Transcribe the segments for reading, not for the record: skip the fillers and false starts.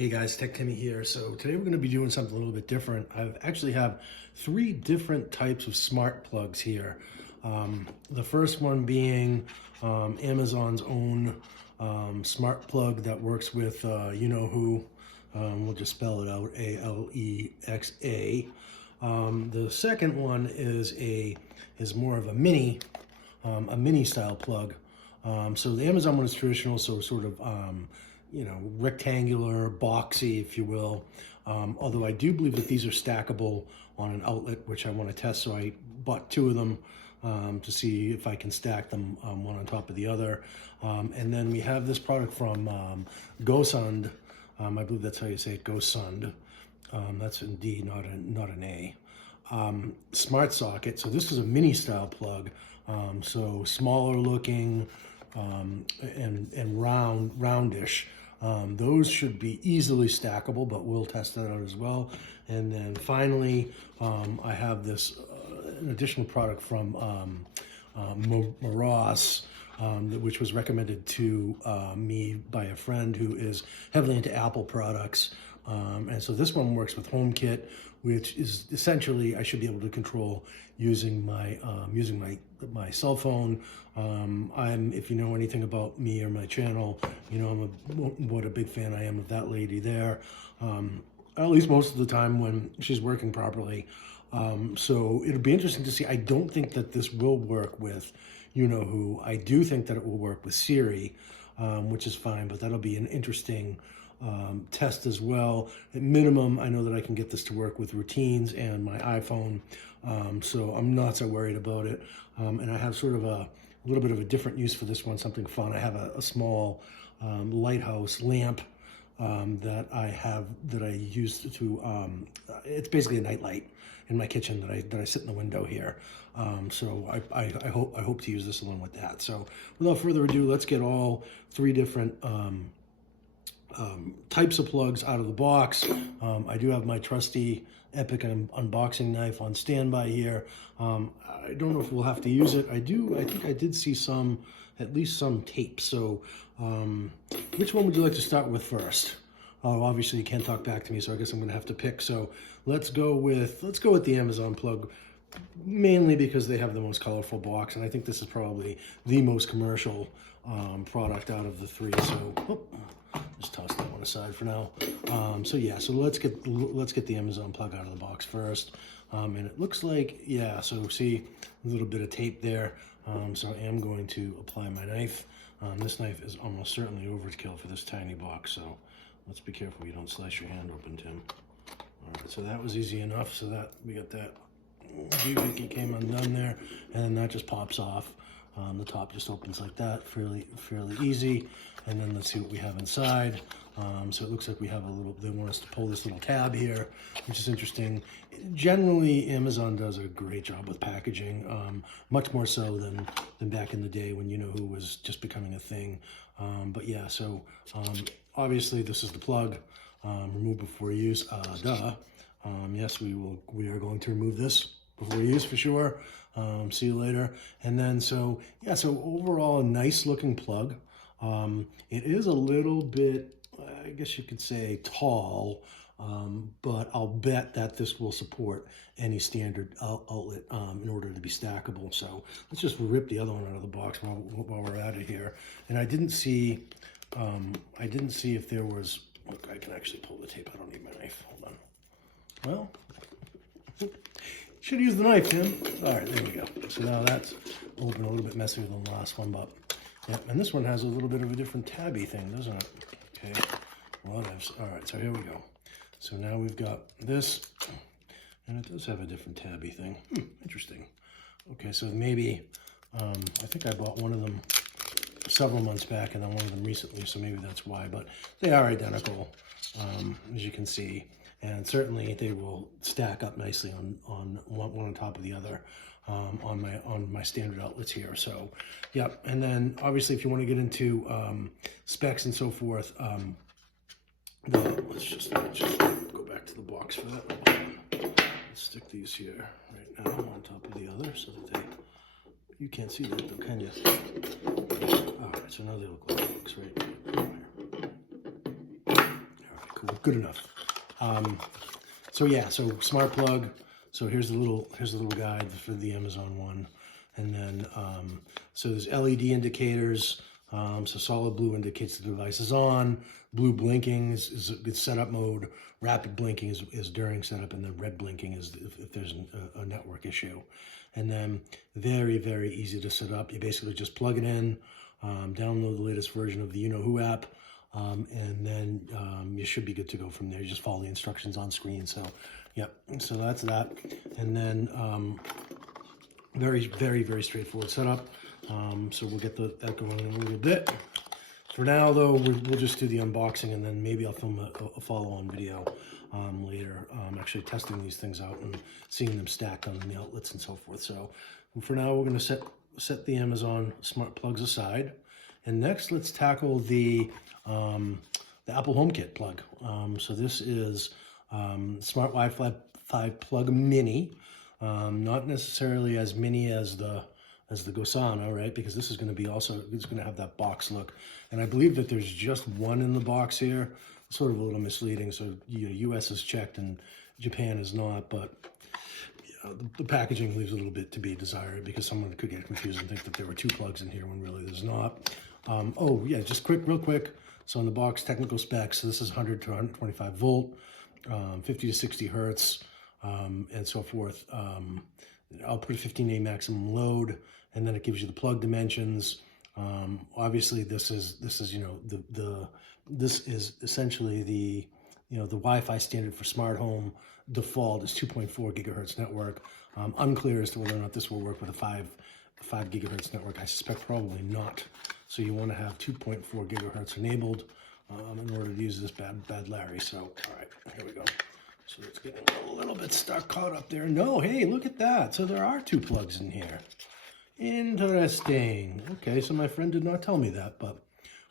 Hey guys, Tech Timmy here. So today we're going to be doing something a little bit different. I actually have three different types of smart plugs here. The first one being Amazon's own smart plug that works with you-know-who. We'll just spell it out, Alexa. The second one is more of a mini style plug. So the Amazon one is traditional, so sort of rectangular, boxy, if you will. Although I do believe that these are stackable on an outlet, which I want to test. So I bought two of them to see if I can stack them one on top of the other. And then we have this product from Gosund. I believe that's how you say it, Gosund. That's indeed not an A. Smart socket. So this is a mini style plug. So smaller looking and roundish. Those should be easily stackable, but we'll test that out as well. And then finally, I have this an additional product from Meross, which was recommended to me by a friend who is heavily into Apple products. And so this one works with Homekit, which is essentially I should be able to control using my cell phone. If you know anything about me or my channel, you know what a big fan I am of that lady there. At least most of the time when she's working properly. So it'll be interesting to see. I don't think that this will work with you-know-who. I do think that it will work with Siri, which is fine, but that'll be an interesting test as well. At minimum, I know that I can get this to work with routines and my iPhone, so I'm not so worried about it. And I have sort of a little bit of a different use for this one, something fun. I have a small lighthouse lamp that I use to, it's basically a night light in my kitchen that I sit in the window here. So I hope to use this along with that. So without further ado, let's get all three different types of plugs out of the box. I do have my trusty Epic unboxing knife on standby here. I don't know if we'll have to use it. I think I did see at least some tape. So which one would you like to start with first? Oh, obviously you can't talk back to me, so I guess I'm going to have to pick. So let's go with the Amazon plug, mainly because they have the most colorful box, and I think this is probably the most commercial product out of the three. So just toss that one aside for now. So yeah, so let's get the Amazon plug out of the box first. And it looks like, yeah, so see a little bit of tape there. So I am going to apply my knife. This knife is almost certainly overkill for this tiny box, so let's be careful you don't slice your hand open, Tim. All right, so that was easy enough. So that we got that doohickey came undone there, and then that just pops off. The top just opens like that, fairly easy. And then let's see what we have inside. So it looks like we have they want us to pull this little tab here, which is interesting. Generally, Amazon does a great job with packaging, much more so than back in the day when you-know-who was just becoming a thing. But yeah, so obviously this is the plug. Remove before use, yes, we are going to remove this before use for sure. See you later. And then so overall a nice looking plug. It is a little bit, I guess you could say, tall, but I'll bet that this will support any standard outlet in order to be stackable. So let's just rip the other one out of the box while we're at it here. And I didn't see if there was. Look, I can actually pull the tape. I don't need my knife. Hold on. Well, should use the knife, Tim. All right, there we go. So now that's open a little bit messier than the last one, but yeah. And this one has a little bit of a different tabby thing, doesn't it? Okay. All right, so here we go. So now we've got this, and it does have a different tabby thing. Interesting. Okay, so maybe I think I bought one of them several months back, and then one of them recently, so maybe that's why. But they are identical, as you can see. And certainly they will stack up nicely on one on top of the other on my standard outlets here. So, yeah. And then obviously, if you want to get into specs and so forth, let's just go back to the box for that. Let's stick these here right now on top of the other, so that you can't see that though, can you? All right. So now they look like books, right? All right, cool. good enough. So yeah, so smart plug. So here's the little guide for the Amazon one, and then so there's LED indicators. So solid blue indicates the device is on. Blue blinking is a good setup mode. Rapid blinking is during setup, and then red blinking is if there's a network issue. And then very, very easy to set up. You basically just plug it in, download the latest version of the You Know Who app, and then you should be good to go from there. You just follow the instructions on screen. So, yep. So that's that. And then very, very, very straightforward setup. So we'll get that going in a little bit. For now, though, we'll just do the unboxing, and then maybe I'll film a follow-on video later, actually testing these things out and seeing them stacked on the outlets and so forth. So for now, we're going to set the Amazon smart plugs aside. And next, let's tackle the Apple HomeKit plug. So this is Smart Wi-Fi plug mini, not necessarily as mini as the Gosund, right? Because this is going to be it's going to have that box look. And I believe that there's just one in the box here. It's sort of a little misleading. So, US is checked and Japan is not, but the packaging leaves a little bit to be desired, because someone could get confused and think that there were 2 plugs in here when really there's not. Oh yeah, just real quick. So on the box, technical specs, so this is 100 to 125 volt, 50 to 60 hertz, and so forth. Output 15A maximum load, and then it gives you the plug dimensions. Obviously, this is this is essentially the Wi-Fi standard for smart home. Default is 2.4 gigahertz network. Unclear as to whether or not this will work with a 5 gigahertz network. I suspect probably not. So you want to have 2.4 gigahertz enabled in order to use this bad Larry. So all right, here we go. So it's getting a little bit caught up there. No, hey, look at that. So there are 2 plugs in here. Interesting. Okay, so my friend did not tell me that, but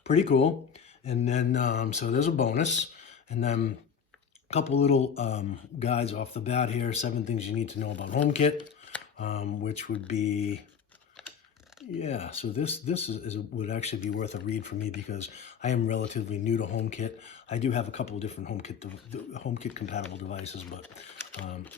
pretty cool. And then, so there's a bonus. And then a couple little guides off the bat here. 7 things you need to know about HomeKit, which would be, yeah, so this would actually be worth a read for me, because I am relatively new to HomeKit. I do have a couple of different HomeKit compatible devices, but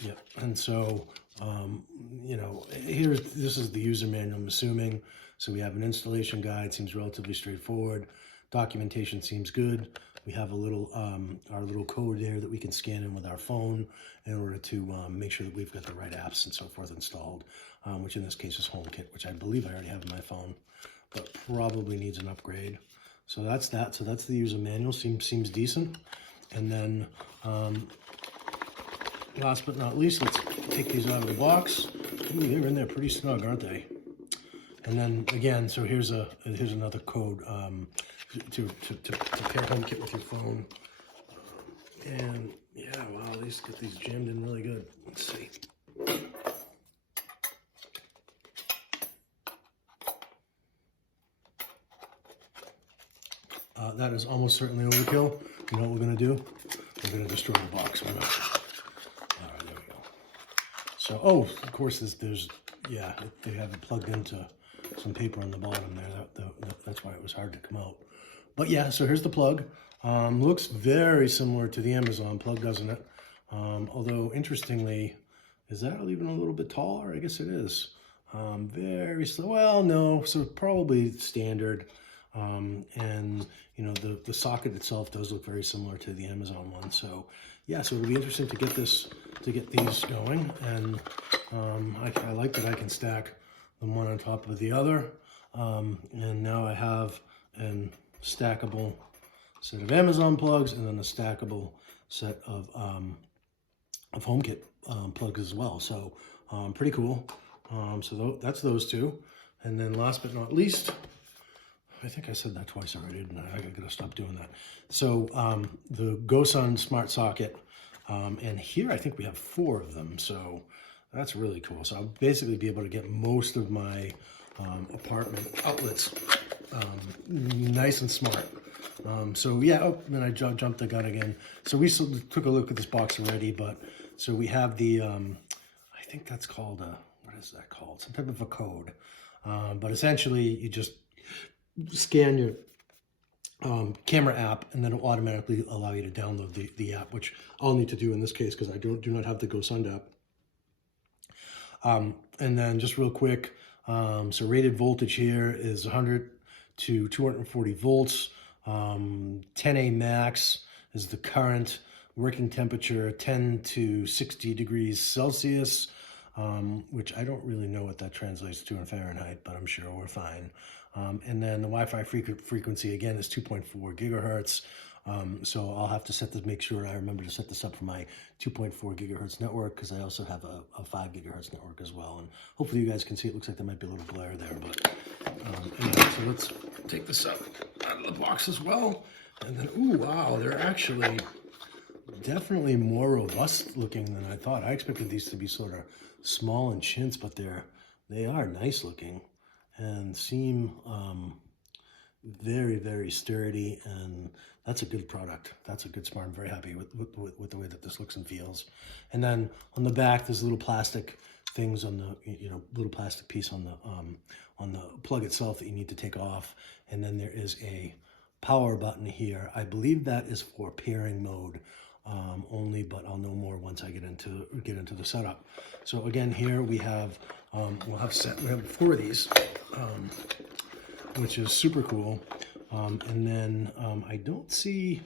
yeah. And so this is the user manual, I'm assuming. So we have an installation guide, seems relatively straightforward. Documentation seems good. We have a little our little code there that we can scan in with our phone in order to make sure that we've got the right apps and so forth installed, which in this case is HomeKit, which I believe I already have in my phone, but probably needs an upgrade. So that's that. So that's the user manual. Seems decent. And then last but not least, let's take these out of the box. Ooh, they're in there pretty snug, aren't they? And then again, so here's another code to pair HomeKit with your phone. And yeah, wow, these get these jammed in really good. Let's see. That is almost certainly overkill. You know what we're going to do? We're going to destroy the box. All right, there we go. So, oh, of course, there's yeah, they have it plugged into some paper on the bottom there. That's why it was hard to come out. But yeah, so here's the plug. Looks very similar to the Amazon plug, doesn't it? Although, interestingly, is that even a little bit taller? I guess it is. Very slow. Well, no, so probably standard. And the socket itself does look very similar to the Amazon one. So yeah, so it'll be interesting to get these going. And I like that I can stack them one on top of the other. And now I have a stackable set of Amazon plugs, and then a stackable set of HomeKit plugs as well. So pretty cool. So that's those 2. And then last but not least, I think I said that twice already, didn't I? I gotta stop doing that. So the Gosund smart socket, and here I think we have 4 of them. So that's really cool. So I'll basically be able to get most of my apartment outlets nice and smart. So yeah, oh, then I jumped the gun again. So we took a look at this box already, but so we have the, I think that's called what is that called? Some type of a code. But essentially you just scan camera app, and then it'll automatically allow you to download the app, which I'll need to do in this case because I do not have the Gosund app. And then just real quick, so rated voltage here is 100 to 240 volts. 10A max is the current. Working temperature 10 to 60 degrees Celsius, which I don't really know what that translates to in Fahrenheit, but I'm sure we're fine. And then the Wi-Fi frequency again is 2.4 gigahertz. So I'll have to make sure I remember to set this up for my 2.4 gigahertz network, because I also have a 5 gigahertz network as well. And hopefully you guys can see, it looks like there might be a little glare there, but anyway, so let's take this out of the box as well. And then, ooh, wow, they're actually definitely more robust looking than I thought. I expected these to be sort of small and chintz, but they are nice looking and seem very, very sturdy, and that's a good product. That's a good smart. I'm very happy with the way that this looks and feels. And then on the back, there's little plastic things on the, little plastic piece on the plug itself that you need to take off. And then there is a power button here. I believe that is for pairing mode only, but I'll know more once I get into the setup. So again, here we have we have 4 of these, which is super cool. And then I don't see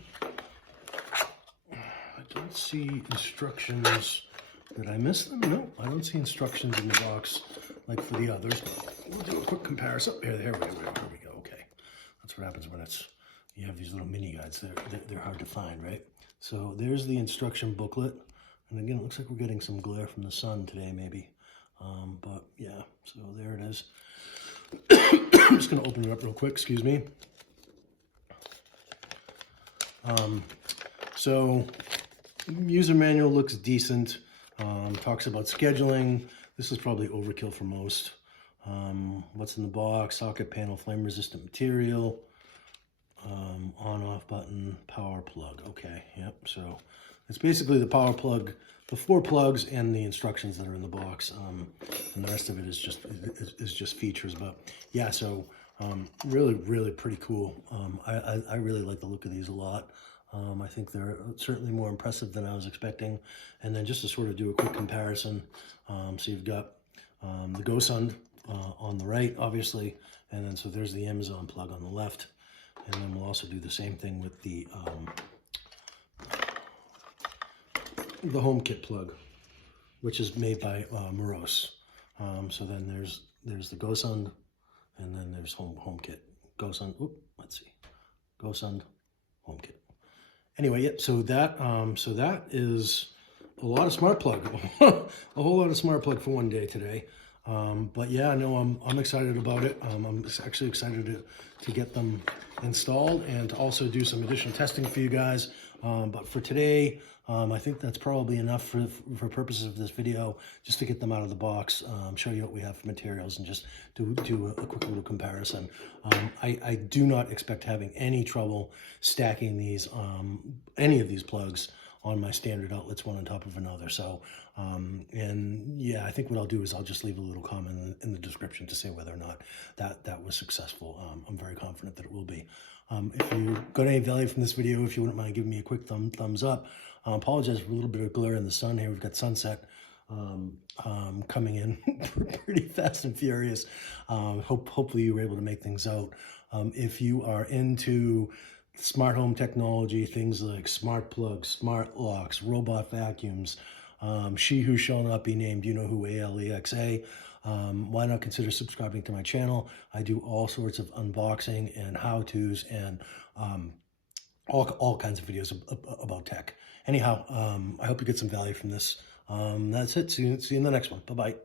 instructions. Did I miss them? No, I don't see instructions in the box like for the others. We'll do a quick comparison. Here we go. Okay, that's what happens when you have these little mini guides. They're hard to find, right? So there's the instruction booklet, and again, it looks like we're getting some glare from the sun today, maybe. But yeah, so there it is. I'm just going to open it up real quick. Excuse me. So user manual looks decent. Talks about scheduling. This is probably overkill for most. What's in the box? Socket panel, flame resistant material. On-off button, power plug. Okay, yep. So it's basically the power plug, the 4 plugs, and the instructions that are in the box. And the rest of it is just features. But yeah, so really pretty cool. I really like the look of these a lot. I think they're certainly more impressive than I was expecting. And then just to sort of do a quick comparison, so you've got the Gosund on the right, obviously, and then so there's the Amazon plug on the left. And then we'll also do the same thing with the Homekit plug, which is made by Meross. So then there's the Gosund, and then there's Homekit. Gosund. Let's see, Gosund, Homekit. Anyway, yeah. So that is a lot of smart plug, a whole lot of smart plug for one day today. But yeah, no, I'm excited about it. I'm actually excited to get them installed and to also do some additional testing for you guys. But for today, I think that's probably enough for purposes of this video, just to get them out of the box, show you what we have for materials, and just do a quick little comparison. I do not expect having any trouble stacking these, any of these plugs on my standard outlets, one on top of another. So, and yeah, I think what I'll do is I'll just leave a little comment in the description to say whether or not that was successful. I'm very confident that it will be. If you got any value from this video, if you wouldn't mind giving me a quick thumbs up. I apologize for a little bit of glare in the sun here. We've got sunset coming in pretty fast and furious. Hopefully you were able to make things out. If you are into smart home technology, things like smart plugs, smart locks, robot vacuums, she who shall not be named, you know who, Alexa, why not consider subscribing to my channel? I do all sorts of unboxing and how-tos and all kinds of videos about tech. Anyhow, I hope you get some value from this. That's it. See you in the next one. Bye-bye.